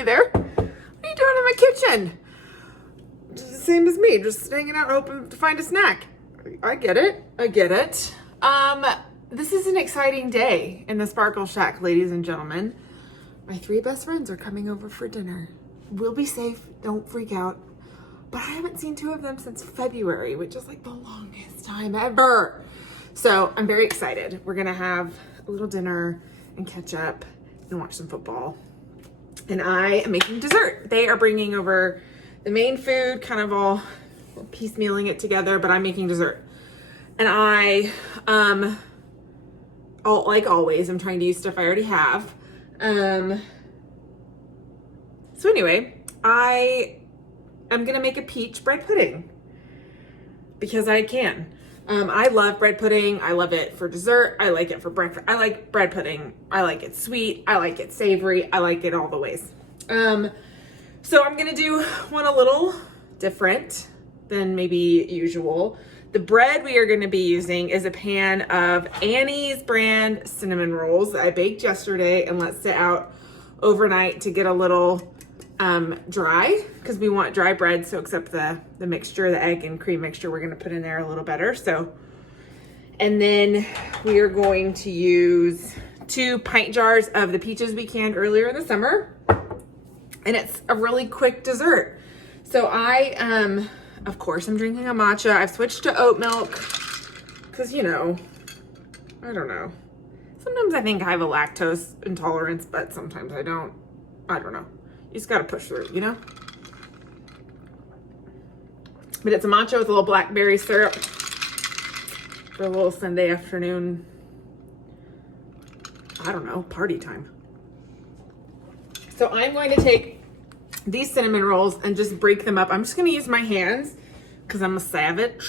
you there? What are you doing in my kitchen? Same as me, just hanging out hoping to find a snack. I get it. This is an exciting day in the Sparkle Shack, ladies and gentlemen. My 3 best friends are coming over for dinner. We'll be safe, don't freak out. But I haven't seen 2 of them since February, which is like the longest time ever. So I'm very excited. We're gonna have a little dinner and catch up and watch some football. And I am making dessert. They are bringing over the main food, kind of all piecemealing it together, but I'm making dessert. And like always, I'm trying to use stuff I already have. So anyway, I am gonna make a peach bread pudding because I can. I love bread pudding. I love it for dessert. I like it for breakfast. I like bread pudding. I like it sweet. I like it savory. I like it all the ways. So I'm gonna do one a little different than maybe usual. The bread we are gonna be using is a pan of Annie's brand cinnamon rolls that I baked yesterday and let sit out overnight to get a little dry, because we want dry bread, so except the mixture, the egg and cream mixture, we're gonna put in there a little better. So, and then we are going to use 2 pint jars of the peaches we canned earlier in the summer, and it's a really quick dessert. So I, of course, I'm drinking a matcha. I've switched to oat milk because, you know, I don't know. Sometimes I think I have a lactose intolerance, but sometimes I don't. I don't know. You just gotta push through, you know? But it's a matcha with a little blackberry syrup for a little Sunday afternoon, I don't know, party time. So I'm going to take these cinnamon rolls and just break them up. I'm just gonna use my hands because I'm a savage.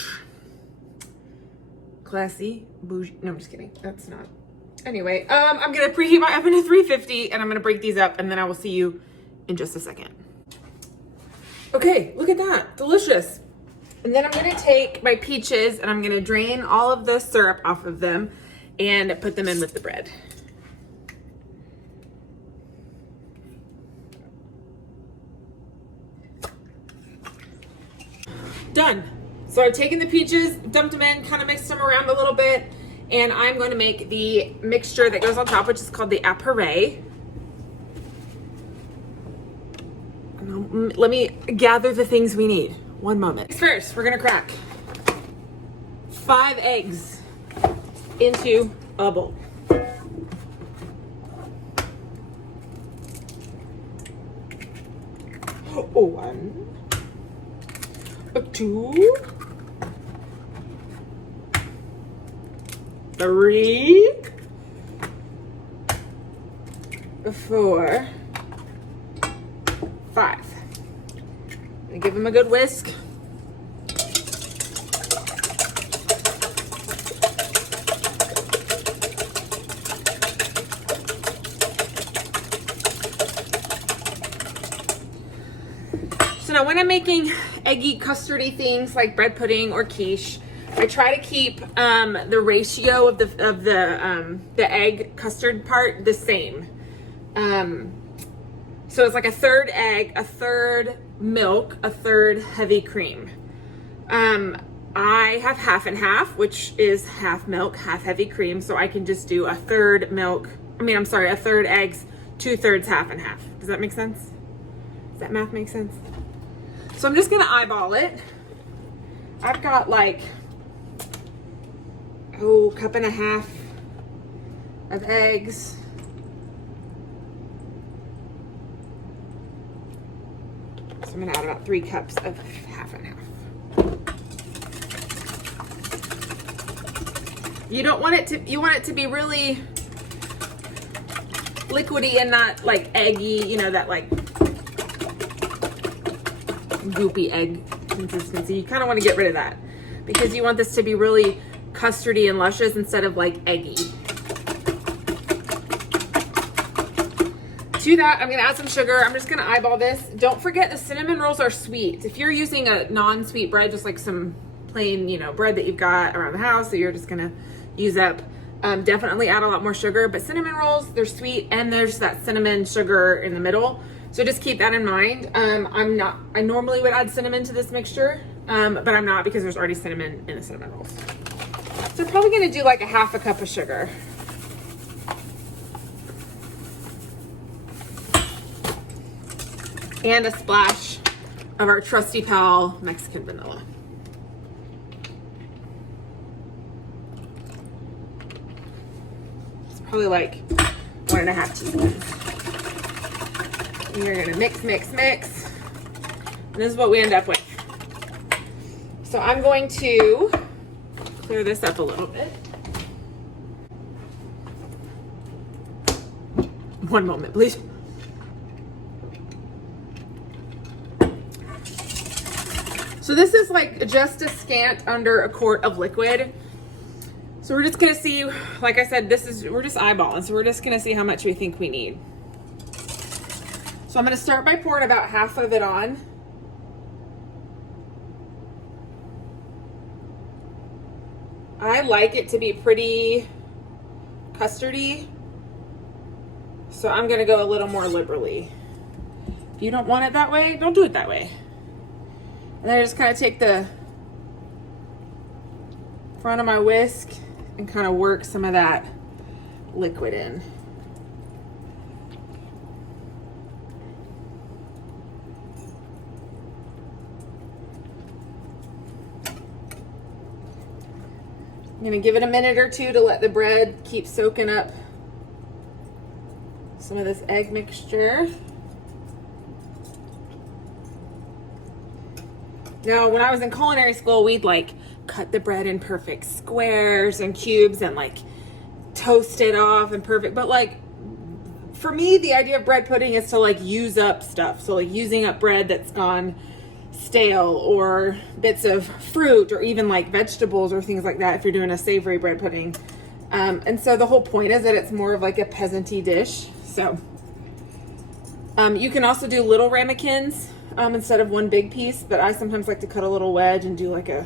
Classy, bougie. No, I'm just kidding. That's not. Anyway, I'm gonna preheat my oven to 350 and I'm gonna break these up, and then I will see you in just a second. Okay, look at that, delicious. And then I'm gonna take my peaches and I'm gonna drain all of the syrup off of them and put them in with the bread. Done. So I've taken the peaches, dumped them in, kind of mixed them around a little bit, and I'm going to make the mixture that goes on top, which is called the apéré. Let me gather the things we need. One moment. First, we're gonna crack 5 eggs into a bowl. One, 2, 3, 4, 5. I'm gonna give them a good whisk. So now when I'm making eggy custardy things like bread pudding or quiche, I try to keep the ratio of the egg custard part the same. So it's like a third egg, a third milk, a third heavy cream. I have half and half, which is half milk, half heavy cream. So I can just do a third milk. A third eggs, 2/3 half and half. Does that make sense? Does that math make sense? So I'm just gonna eyeball it. I've got like, a cup and a half of eggs. So I'm gonna add about 3 cups of half and half. You don't want it to, you want it to be really liquidy and not like eggy, you know, that like goopy egg consistency. You kind of want to get rid of that because you want this to be really custardy and luscious instead of like eggy. To that, I'm gonna add some sugar. I'm just gonna eyeball this. Don't forget the cinnamon rolls are sweet. If you're using a non-sweet bread, just like some plain, you know, bread that you've got around the house that you're just gonna use up, definitely add a lot more sugar. But cinnamon rolls, they're sweet and there's that cinnamon sugar in the middle. So just keep that in mind. I normally would add cinnamon to this mixture, but I'm not because there's already cinnamon in the cinnamon rolls. So I'm probably gonna do like a half a cup of sugar. And a splash of our trusty pal Mexican vanilla. It's probably like 1.5 teaspoons. And you're gonna mix, mix, mix. And this is what we end up with. So I'm going to clear this up a little bit. One moment, please. So this is like just a scant under a quart of liquid. So we're just gonna see, like I said, we're just eyeballing. So we're just gonna see how much we think we need. So I'm gonna start by pouring about half of it on. I like it to be pretty custardy. So I'm gonna go a little more liberally. If you don't want it that way, don't do it that way. And then I just kind of take the front of my whisk and kind of work some of that liquid in. I'm gonna give it a minute or two to let the bread keep soaking up some of this egg mixture. Now, when I was in culinary school, we'd like cut the bread in perfect squares and cubes and like toast it off and perfect. But like, for me, the idea of bread pudding is to like use up stuff. So like using up bread that's gone stale or bits of fruit or even like vegetables or things like that if you're doing a savory bread pudding. And so the whole point is that it's more of like a peasant-y dish. So you can also do little ramekins instead of one big piece, but I sometimes like to cut a little wedge and do like a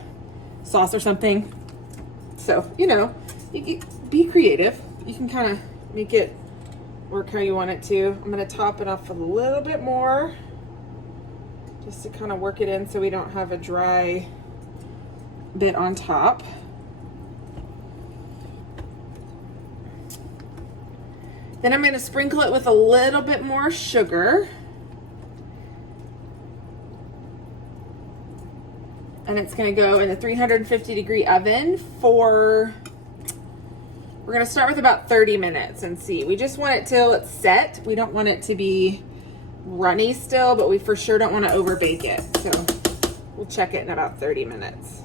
sauce or something. So, you know, you be creative. You can kind of make it work how you want it to. I'm going to top it off with a little bit more just to kind of work it in so we don't have a dry bit on top. Then I'm going to sprinkle it with a little bit more sugar. And it's going to go in the 350-degree oven for, we're going to start with about 30 minutes and see. We just want it till it's set. We don't want it to be runny still, but we for sure don't want to over bake it. So we'll check it in about 30 minutes.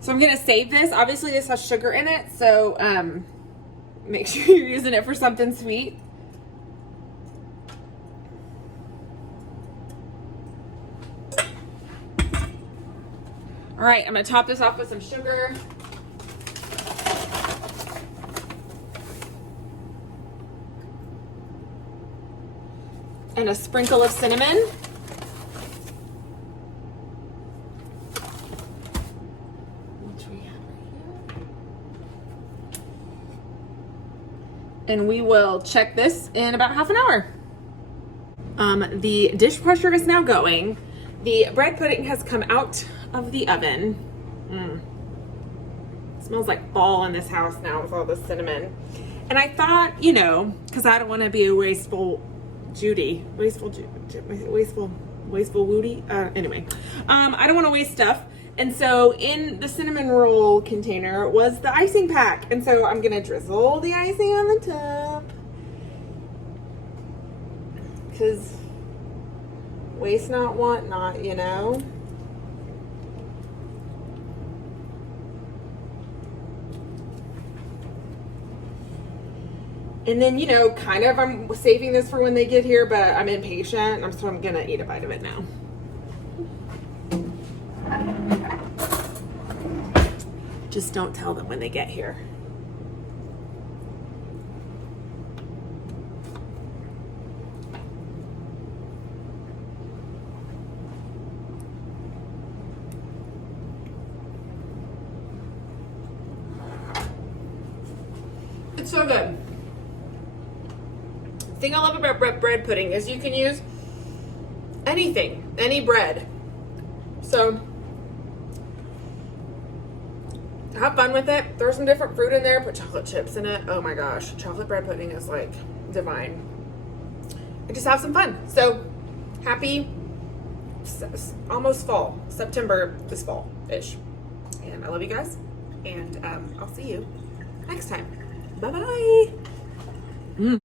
So I'm going to save this. Obviously this has sugar in it, so make sure you're using it for something sweet. All right, I'm gonna top this off with some sugar. And a sprinkle of cinnamon. Which we have right here. And we will check this in about half an hour. The dishwasher is now going. The bread pudding has come out of the oven. It smells like fall in this house now with all the cinnamon. And I thought, you know, because I don't want to be a wasteful Woody. Anyway, I don't want to waste stuff. And so in the cinnamon roll container was the icing pack. And so I'm going to drizzle the icing on the top. Because waste not, want not, you know. And then, you know, kind of I'm saving this for when they get here, but I'm impatient, so I'm gonna eat a bite of it now. Just don't tell them when they get here. It's so good. The thing I love about bread pudding is you can use anything, any bread. So have fun with it. Throw some different fruit in there. Put chocolate chips in it. Oh my gosh, chocolate bread pudding is like divine. And just have some fun. So happy almost fall. September is fall-ish. And I love you guys. And I'll see you next time. Bye-bye.